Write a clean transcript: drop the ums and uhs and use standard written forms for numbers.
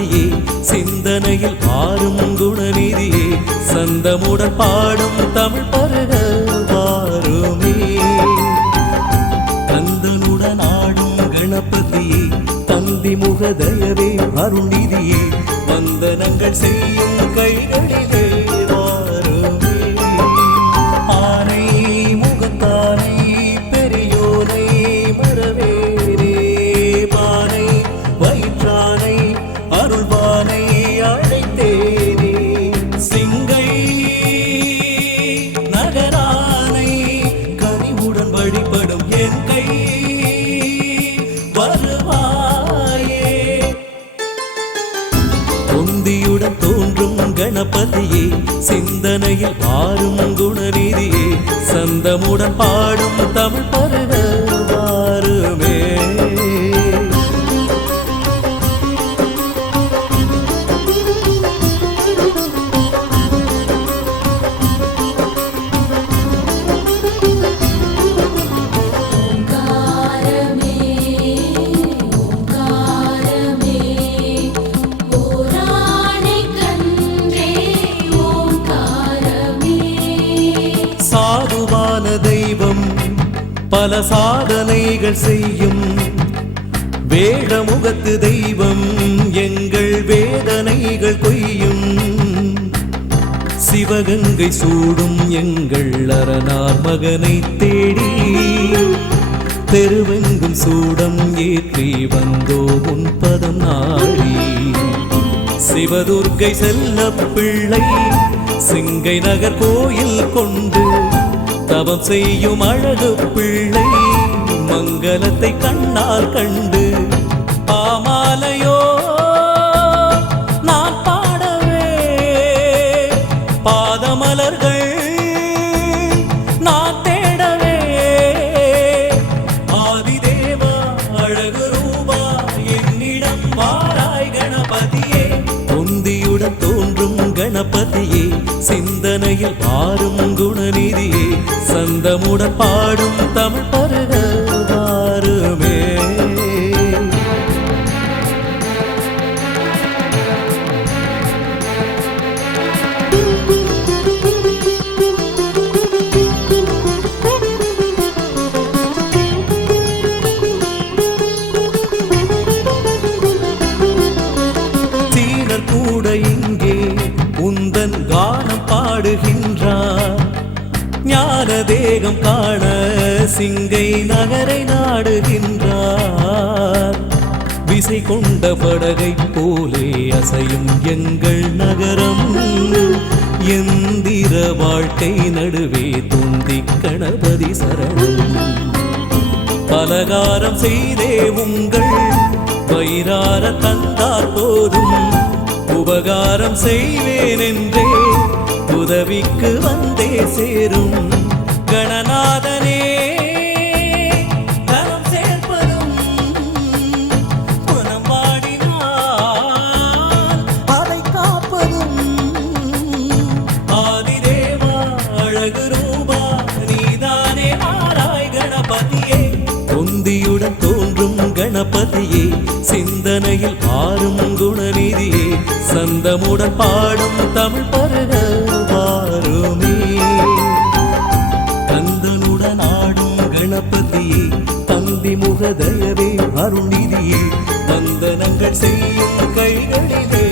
கணபதியே சிந்தனையில் ஆறும் குணநிதியே சந்தமுடன் பாடும் தமிழ் பருக வாருமே. கந்தனுடன் ஆடும் கணபதியே தந்தி முக தயவே அருள்நிதியே வந்தனங்கள் செய்யும் கைகளிலே வாருமே. ஆனை முகத்தானை பெரியோனை மரவேரே பானை வயிற்றானை அருள்வானை அழைத்தேனே. சிங்கை நகரானை கனிவுடன் வழிபடும் என் கை வருவாயே. தொந்தியுடன் தோன்றும் கணபதியே சிந்தனையில் ஆறும் குணநிதியே சந்தமுடன் பாடும் தமிழ் பருக வாருமே. சாதுவான தெய்வம் பல சாதனைகள் செய்யும் வேடமுகத்து தெய்வம் எங்கள் வேதனைகள் கொய்யும். சிவகங்கை சூடும் எங்கள் அரணார் மகனை தேடி தெருவெங்கும் சூடம் ஏற்றி வந்தோ உன் பதம் நாடி. சிவதுர்க்கை செல்ல பிள்ளை சிங்கை நகர் கோயில் கொண்டு தவம் செய்யும் அழகு பிள்ளை மங்களத்தை கண்ணால் கண்டு பாமாலையோ நான் பாடவே பாதமலர்கள் நான் தேடவே. ஆதிதேவா அழகு ரூபா என்னிடம் வாராய் கணபதியே. தொந்தியுடன் தோன்றும் கணபதியே சிந்தனையில் ஆறும் குணநிதியே சந்தமுடன் பாடும் தமிழ் பருக வாருமே. சீனர் கூட இங்கே உந்தன் கானம் பாடுகின்றார். ஞான தேகம் காண சிங்கை நகரை நாடுகின்றார். விசை கொண்ட படகை போலே அசையும் எங்கள் நகரம். எந்திர வாழ்க்கை நடுவே தொந்தி கணபதி சரணம். பலகாரம் செய்தே உங்கள் வயிறார தந்தார் போதும் உபகாரம் செய்வேன் என்றே உதவிக்கு வந்தே சேரும் கணநாதனே. தரம் சேர்ப்பதும் குணம் பாடினார் அதை காப்பதும். ஆதிதேவா அழகு ரூபா நீதானே ஆராய் கணபதியே. தொந்தியுடன் தோன்றும் கணபதியே சிந்தனையில் ஆறும் குணநிதியே சந்தமுடன் பாடும் தமிழ் பருக வாருமே. கந்தனுடன் ஆடும் கணபதியே தந்தி முக தயவே அருள்நிதியே வந்தனங்கள் செய்யும் கைகளிலே